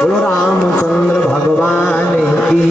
बोलो रामचंद्र भगवान की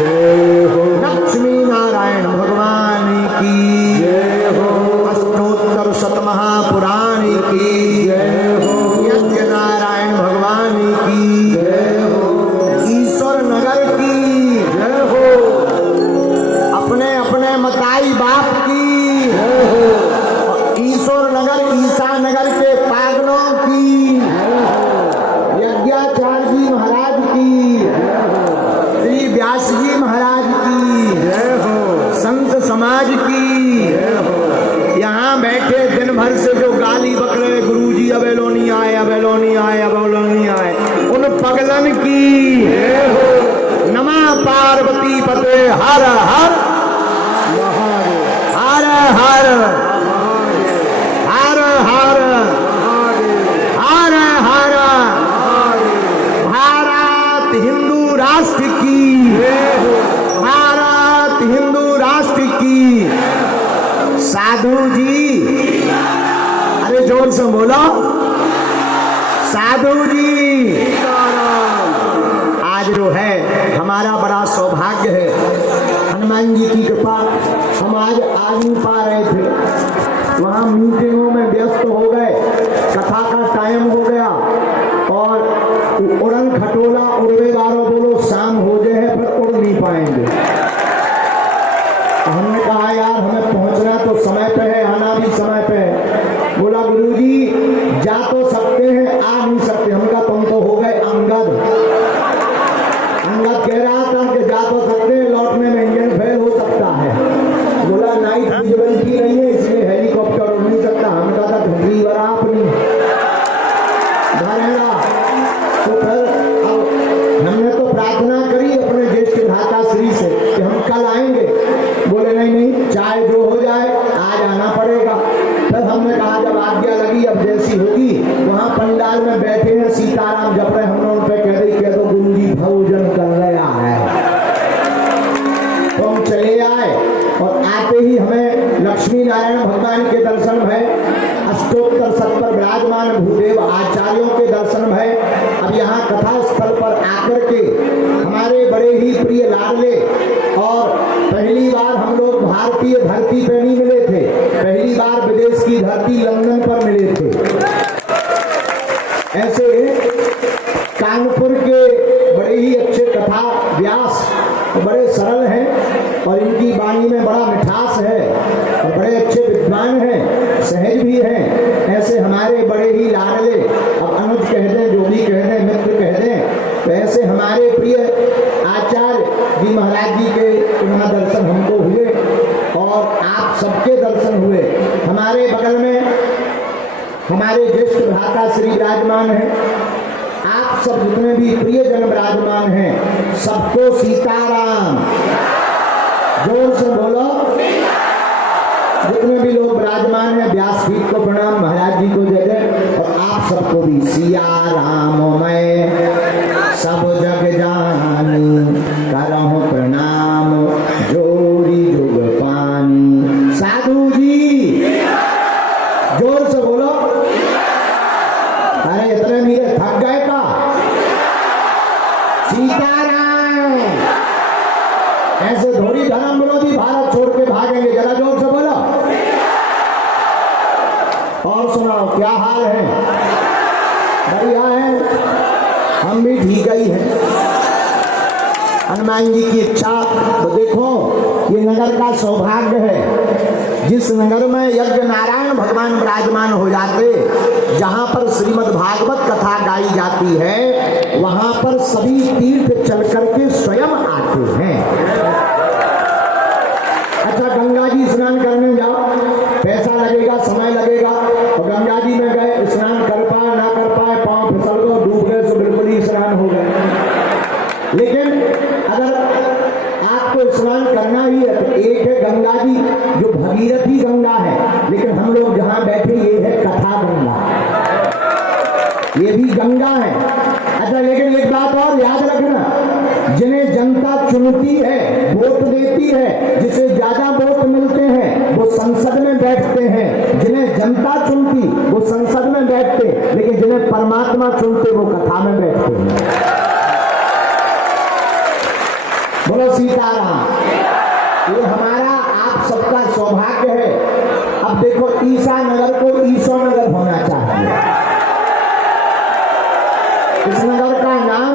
जय हो, लक्ष्मी नारायण भगवान की जय हो, अष्टोत्तर शतमहापुराण की जय हो, यज्ञ नारायण भगवान की जय हो, ईश्वर नगर की जय हो, अपने अपने मताई बाप की जय हो, ईश्वर नगर ईसा नगर के पागलों की, यज्ञाचार्य जी महाराज की, श्री व्यास जी महाराज की जय हो, संत समाज की जय हो, यहाँ बैठे दिन भर से जो गाली बक रहे गुरु जी अबेलो नहीं आए, अबेलो नहीं आए, अबेलो नहीं आए, उन पगलन की जय हो। नमः पार्वती पते हर हर हर हर हर हर हर हर भारत हिंदू राष्ट्र की, भारत हिंदू राष्ट्र की। साधु जी, अरे जोर से बोलो साधु जी। आज जो है हमारा बड़ा सौभाग्य है, हनुमान जी की कृपा हम आज आ नहीं पा रहे थे, वहां मीटिंगों में व्यस्त हो गए, कथा का टाइम हो गया और उड़न खटोला उड़वेदारों बोलो शाम हो गए हैं पर उड़ नहीं पाएंगे। हमने कहा यार हमें पहुंचना तो समय पे है, आना भी समय पे है। बोला गुरुजी जा तो सकते हैं आ नहीं सकते। हम कहा तुम तो हो गए अंगद। अंगद कह रहा था कि जा तो सकते हैं, लौटने में इंजन फेल हो सकता है। बोला नाइट विजिबिलिटी नहीं है इसलिए हेलीकॉप्टर उड़ नहीं सकता। हम कहा था घंटी बरा अपनी धरेगा। तो फिर अब हमने तो प्रार्थना करी अपने ज्येष्ठ भ्राता श्री से कि हम कल आएंगे। बोले नहीं नहीं चाहे जो हो जाए आज आना पड़ेगा। फिर हमने कहा जब आज्ञा लगी अब जैसी होगी। वहां पंडाल में बैठे हैं सीताराम जप रहे, हमने उन पे कह दो गुरु जी भोजन कर रहा है। तो हम चले आए और आते ही हमें लक्ष्मी नारायण भगवान के दर्शन भय, अष्टोत्तर सत्तर विराजमान भूदेव आचार्यों के दर्शन भय। अब यहाँ कथा स्थल पर आकर के हमारे बड़े ही प्रिय लाडले, और पहली बार हम लोग भारतीय धरती पे नहीं मिले थे, पहली बार विदेश की धरती लंदन पर मिले थे। ऐसे कानपुर के बड़े ही अच्छे कथा व्यास बड़े सरल हैं और इनकी वाणी में बड़ा मिठास है और बड़े अच्छे विद्वान हैं, सहज भी हैं। ऐसे हमारे बड़े ही लाडले, अब अनुज कह दें जो भी कह दें मित्र कह दें, तो ऐसे हमारे प्रिय आचार्य जी महाराज जी के यहाँ दर्शन हमको हुए और आप सबके दर्शन हुए। हमारे बगल में हमारे ज्येष्ठ भ्राता श्री विराजमान हैं। आप सब जितने भी प्रियजन विराजमान हैं सबको सीताराम। जोर से बोलो। जितने भी लोग विराजमान हैं व्यास जी को प्रणाम, महाराज जी को जय जय, और आप सबको भी सिया राम मैं सब जग जानी करहु प्रणाम जोड़ी जुग पानी। साधु जी जोर से बोलो। अरे इतने मेरे थक गए का? सीताराम। ऐसे थोड़ी धर्म विरोधी भारत छोड़ के भागेंगे, जरा जोर से बोलो। और सुनाओ क्या हाल है? बढ़िया है, हम भी ठीक ही हैं। हनुमान जी की इच्छा तो देखो ये नगर का सौभाग्य है, जिस नगर में यज्ञ नारायण भगवान विराजमान हो जाते, जहां पर श्रीमद् भागवत कथा गाई जाती है, वहां पर सभी तीर्थ चल करके स्वयं आते हैं। अच्छा गंगा जी स्नान करने जाओ, पैसा लगेगा, समय लगेगा, और गंगा जी में गए, स्नान कर पाए ना कर पाए, पांव फिसल गए, डूब गए तो बिल्कुल ही स्नान हो गए। लेकिन अगर आपको स्नान करना ही है तो एक है गंगा जी जो भगीरथी गंगा है, लेकिन हम लोग जहां बैठे ये है कथा गंगा, ये भी गंगा है। अच्छा लेकिन एक बात और याद रखना, जिन्हें जनता चुनती है, वोट देती है, जिसे ज्यादा वोट मिलते हैं वो संसद में बैठते हैं। जिन्हें जनता चुनती वो संसद में बैठते, लेकिन जिन्हें परमात्मा चुनते वो कथा में बैठते हैं। बोलो सीताराम। ये हमारा आप सबका सौभाग्य है। अब देखो, ईसा नगर को ईश्वर नगर होना चाहिए। इस नगर का नाम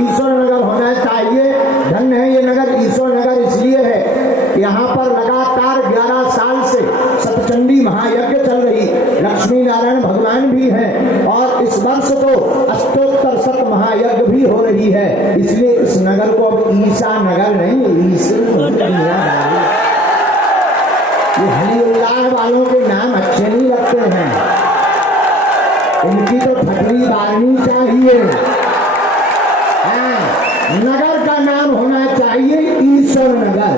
ईश्वर नगर होना चाहिए। धन्य है ये नगर, ईश्वर नगर इसलिए है कि यहाँ पर लगातार 11 साल से सतचंडी महायज्ञ चल रही, लक्ष्मी नारायण भगवान भी हैं और इस वर्ष तो अष्टोत्तर शत महायज्ञ भी हो रही है। इसलिए इस नगर को अब ईसा नगर नहीं, ईश्वर ये हली उल्लाह वालों के नाम अच्छे नहीं लगते हैं, इनकी तो ठटरी बारनी चाहिए। नगर का नाम होना चाहिए ईश्वर नगर।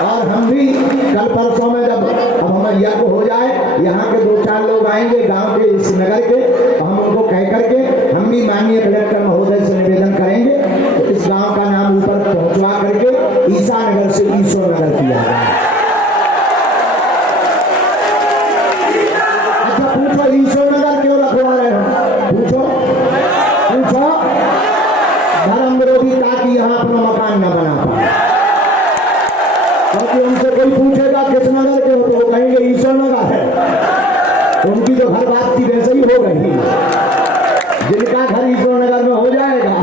और हम भी कल परसों में जब अब हमारा यज्ञ हो जाए, यहाँ के 2-4 लोग आएंगे गांव के इस नगर के, हम उनको कह करके हम भी माननीय कलेक्टर महोदय से निवेदन करेंगे तो इस गांव का नाम ऊपर पहुंचवा करके ईसा नगर से ईश्वर नगर किया जाए। अच्छा पूछो, ईश्वर नगर क्यों रखवा रहे हो? पूछो पूछो। धर्म विरोधी ताकि यहाँ अपना मकान न बना पाए। क्योंकि उनसे कोई पूछेगा किस नगर के हो तो वो कहेंगे ईश्वर नगर है, तो उनकी तो घर बात की वैसे ही हो गई। जिनका घर ईश्वर नगर में हो जाएगा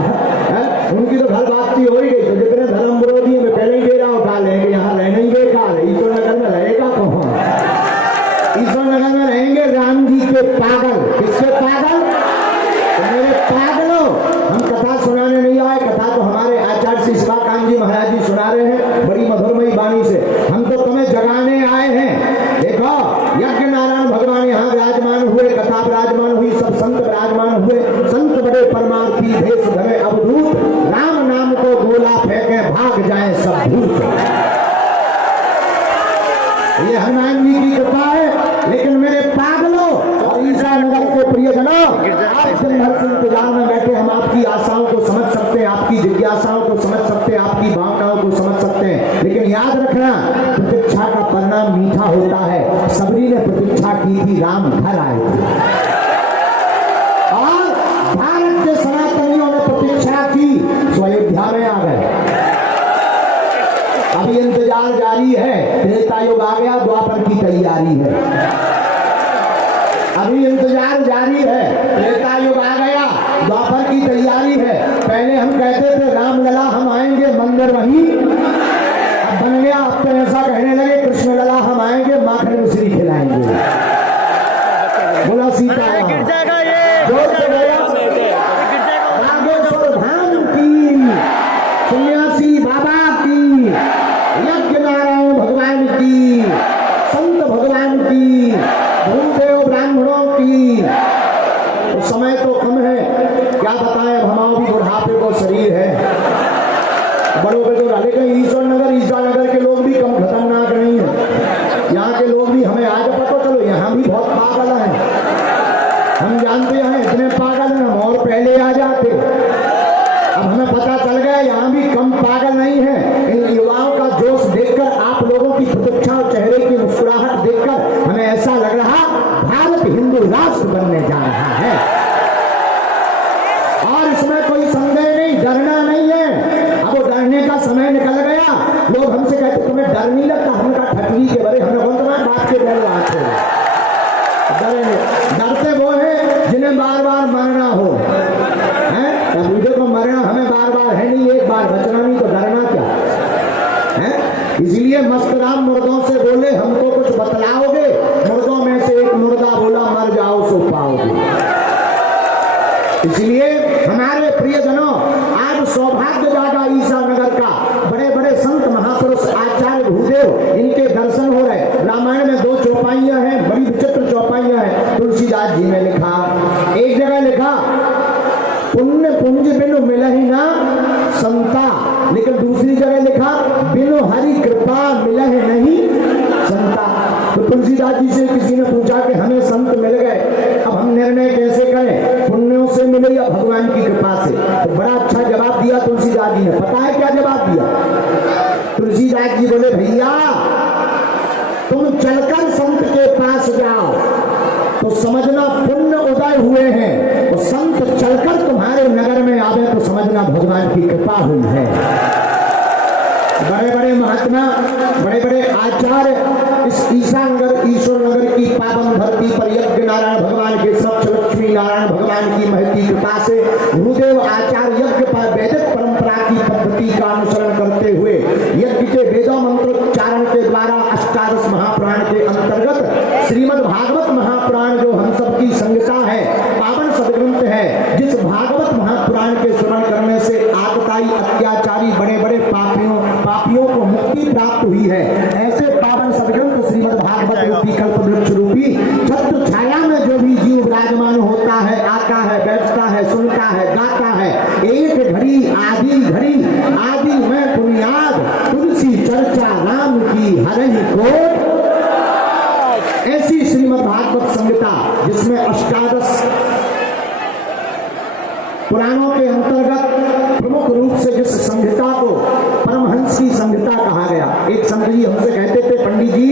उनकी तो घर बात की हो ही गई। तो जितने धर्म विरोधी में पहले ही डेरा उठा लेंगे, यहाँ रहना ही बेकार है, ईश्वर नगर में रहेगा कौन? ईश्वर नगर में रहेंगे राम जी के पागल। किसके पागल? तो मेरे पागलों, हम कथा सुनाने नहीं आए, कथा तो हमारे आचार्य श्री शिवाकांत जी महाराज जी सुना रहे हैं बड़ी मधुरमयी वाणी से। हम तो तुम्हें जगाने आए हैं। देखो, यज्ञ नारायण भगवान यहाँ विराजमान हुए, कथा विराजमान हुई, सब संत विराजमान हुए। संत बड़े परमार्थी, भेष धरे अवधूत, राम नाम को गोला फेंके भाग जाए सब भूत। ये हनुमान जी की कृपा है। लेकिन मेरे पागलों और ईसा नगर के प्रियजनों, आप दिन भर से इंतजार में बैठे, हम आपकी आशाओं को समझ सकते हैं, आपकी जिज्ञासाओं को समझ सकते हैं, आपकी भावनाओं को समझ सकते हैं। लेकिन याद रखना, प्रतीक्षा का परिणाम मीठा होता है। सबरी ने प्रतीक्षा की थी, राम घर आए थे। और भारत के सनातनियों ने प्रतीक्षा की, अयोध्या में आ गए। अभी इंतजार जारी है, त्रेता युग आ गया, द्वापर की तैयारी है। अभी इंतजार जारी है, त्रेता युग आ गया, द्वापर की तैयारी है। पहले हम कहते थे राम लला हम आएंगे, मंदिर वहीं, अब बन गया। अब तो ऐसा कहने लगे कृष्ण लला हम आएंगे, माखन मिश्री खिलाएंगे। बोला सीताराम। जोर से बोला नागेश्वर धाम की, सन्यासी बाबा की, यज्ञ नारायण भगवान की, संत भगवान की, गुरुदेव ब्राह्मणों की। तो समय तो कम है, क्या बताएं, हमारा भी बुढ़ापे को शरीर है, बड़ों पे तो डाले गए। ईश्वर नगर के लोग भी कम खतरनाक नहीं है। यहाँ के लोग भी हमें आज पता चलो यहाँ भी बहुत पागल हैं। हम जानते हैं इतने पागल हैं, हम और पहले आ जाते। अब हमें पता चल गया यहाँ भी कम पागल नहीं है। इन युवाओं का जोश देखकर, आप लोगों की प्रतीक्षा और चेहरे की मुस्कुराहट देखकर हमें ऐसा लग रहा भारत हिंदू राष्ट्र बनने जा रहा है। और इसमें कोई संदेह नहीं, डरना नहीं है। अब वो डरने का समय निकल गया। लोग हमसे कहते तुम्हें डर नहीं लगता? हमने कहा ठटरी के बड़े, हमने बोलते बात के डर आते डरते वो है जिन्हें बार बार मरना हो। मुझे को मरना हमें बार बार है नहीं, एक बार बचना नहीं, तो डरना क्या है? इसलिए मस्तराम मुर्दों से बोले हमको कुछ बतलाओगे? मुर्दों में से एक मुर्दा बोला मर जाओ सो पाओगे। इसलिए हमारे प्रियजनों, आज सौभाग्य जागा ईसा नगर का। बड़े बड़े संत महापुरुष आचार्य भूदेव, इनके दर्शन हो रहे। रामायण में 2 चौपाइयां हैं, बड़ी विचित्र चौपाइयां हैं। तुलसीदास जी ने लिखा, एक जगह लिखा पुण्य पुंज बिनु मिलहि ना संता, लेकिन दूसरी जगह लिखा बिनु हरि कृपा मिलहि नहीं संता। तो तुलसीदास जी से किसी ने पूछा कि हमें संत मिल गए, अब हम निर्णय कैसे करें, पुण्यों से मिले या भगवान की कृपा से? तो बड़ा अच्छा जवाब दिया तुलसीदास जी ने। पता है क्या जवाब दिया? तुलसीदास जी बोले भैया तुम चलकर संत के पास जाओ तो समझना पुण्य उदय हुए हैं, तो संत चलकर तुम्हारे नगर में आवे तो समझना भगवान की कृपा हुई है। बड़े बड़े महात्मा, बड़े बड़े आचार्य इस ईश्वर नगर की पावन धरती पर यज्ञ नारायण भगवान के समक्ष लक्ष्मी नारायण भगवान की महती कृपा से गुरुदेव आचार्य यज्ञ पर वैदिक परंपरा की पद्धति का अनुसरण करते हुए यज्ञ के वेदों मंत्रोच्चारण के द्वारा अष्टादश महापुराण के अंतर्गत श्रीमद् भागवत महापुराण जो हम सबकी संहिता है, पावन सदग्रंथ है, जिस भागवत महापुराण के श्रवण करने से आतताई अत्याचारी बड़े बड़े पापियों को मुक्ति प्राप्त हुई है, ऐसे पावन सदग्रंथ श्रीमद् भागवत रूपी कल्प वृक्ष रूपी छत्र छाया में जो भी जीव विराजमान होता है, आता है, बैठता है, सुनता है, गाता है, एक घड़ी आदि में बुनियाद तुलसी चर्चा राम की हरहि कोट। ऐसी श्रीमद् भागवत संहिता जिसमें अष्टादश पुराणों के अंतर्गत प्रमुख रूप से जिस संहिता को परमहंस की संहिता कहा गया। एक संत जी हमसे कहते थे, पंडित जी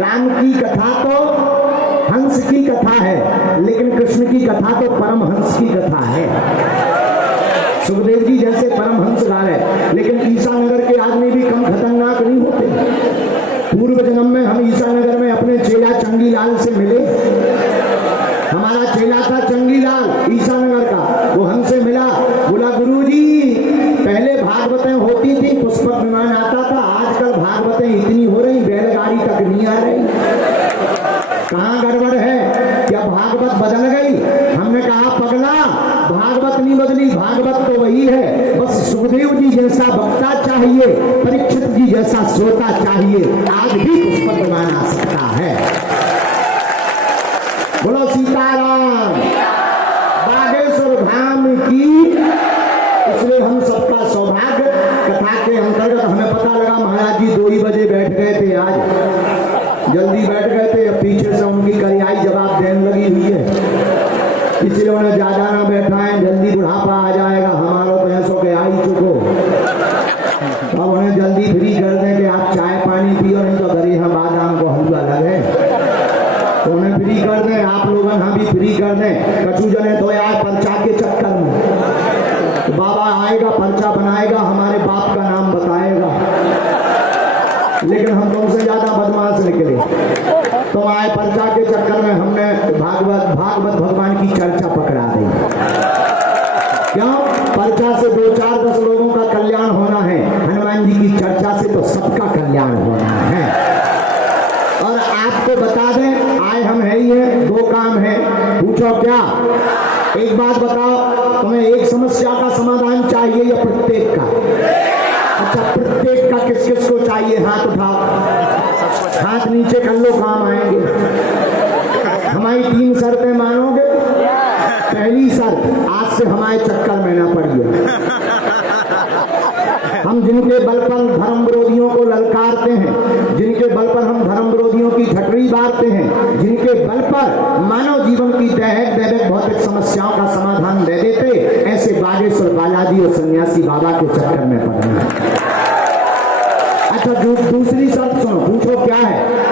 राम की कथा तो हंस की कथा है, लेकिन कृष्ण की कथा तो परमहंस की कथा है। सुखदेव जी जैसे परमहंस गा रहे, लेकिन ईसानगर के आदमी भी कम खतरनाक नहीं होते। पूर्व जन्म में हम ईसानगर में अपने चेला चंगीलाल से मिले। हमारा चेला था चंगीलाल ईसानगर का, वो हमसे मिला, बोला गुरुजी पहले भागवतें होती थी, पुष्पक विमान आता था, आजकल भागवतें इतनी हो रही बैलगाड़ी तक नहीं आ रही, कहाँ गड़बड़ है, क्या भागवत बदल गई? हमने कहा पगला, भागवत नहीं बदली, भागवत तो वही है, बस सुखदेव जी जैसा वक्ता चाहिए, परीक्षित जी जैसा श्रोता चाहिए, आज भी पुष्पक विमान आ सकता है। बोलो सीताराम, बागेश्वर धाम की। इसलिए हम सबका सौभाग्य, कथा के अंतर्गत हमें पता लगा महाराज जी 2 ही बजे बैठ गए थे, आज जल्दी बैठ गए थे, अब पीछे से उनकी करियाई जवाब देने लगी हुई है, इसलिए उन्हें ज्यादा ना बैठाएं, जल्दी बुढ़ापा आ जाएगा, हमारा तो ऐसो के आई चुको। अब उन्हें जल्दी फ्री कर दें कि आप चाय पानी पियो, नहीं तो घर यहाँ बादाम को हलवा लगे, तो उन्हें फ्री कर दें, आप लोग यहाँ भी फ्री कर दें। कछु जने तो यार पर्चा के चक्कर में, तो बाबा आएगा पर्चा बनाएगा, हमारे बाप का नाम बताएगा, लेकिन हम तुमसे ज्यादा बदमाश निकले। तो आए पर्चा के चक्कर में हमने भागवत भगवान की चर्चा पकड़ा दी। क्यों? पर्चा से 2-4-10 लोगों का कल्याण होना है, हनुमान जी की चर्चा से तो सबका कल्याण होना है। और आपको बता दें, आए हम है ही है, 2 काम है, पूछो क्या? एक बात बताओ, तुम्हें एक समस्या का समाधान चाहिए या प्रत्येक का? अच्छा, प्रत्येक का किस किस को चाहिए? हाथ उठाओ, हाथ नीचे कर लो, काम आएंगे। हमारी 3 शर्तें मानोगे? पहली शर्त, आज से हमारे चक्कर में ना पड़िए। हम जिनके बल पर धर्म विरोधियों को ललकारते हैं, जिनके बल पर हम धर्म विरोधियों की झटरी बांटते हैं, जिनके बल पर मानव जीवन की दैहिक भौतिक समस्याओं का समाधान दे देते, ऐसे बागेश्वर बालाजी और सन्यासी बाबा के चक्कर में पड़ना। अच्छा, दूसरी शर्त सुनो, पूछो क्या है?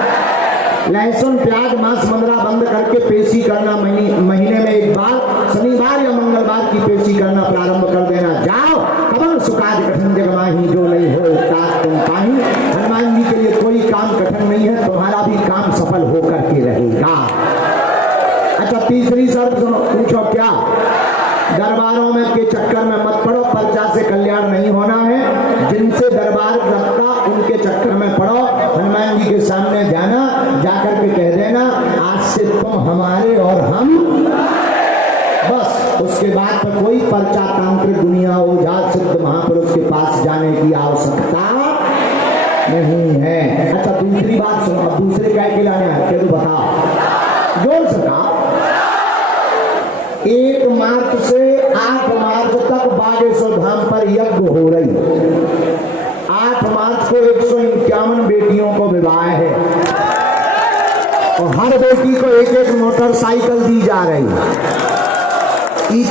लहसुन प्याज मांस मंदरा बंद करके पेशी करना, महीने में एक बार, शनिवार या मंगलवार की पेशी करना प्रारंभ कर देना। जाओ कबल सुकाज कठिन जगमाही, जो नहीं हो ताक तुम पाही। हनुमान जी के लिए कोई काम कठिन नहीं है, तुम्हारा भी काम सफल होकर के रहेगा। अच्छा, तीसरी शर्त सुनो, पूछो क्या? दरबारों में के चक्कर में मत पड़ो, पर्चा से कल्याण नहीं होना है। जिनसे दरबार लगता उनके चक्कर में पड़ो, हनुमान जी के सामने जाना, जाकर के कह देना आज से तुम हमारे और हम, बस उसके बाद तो कोई पर्चा तांत्रिक दुनिया ओझा सिद्ध महापुरुष के पास जाने की आवश्यकता नहीं है। अच्छा, दूसरी बात सुनो, दूसरे क्या के लाने हैं, तो बताओ, जोर से कहा। 1 मार्च से 8 मार्च तक बागेश्वर धाम पर यज्ञ हो रही। 8 मार्च को 151 बेटियों को विवाह है और हर बेटी को 1-1 मोटरसाइकिल दी जा रही है।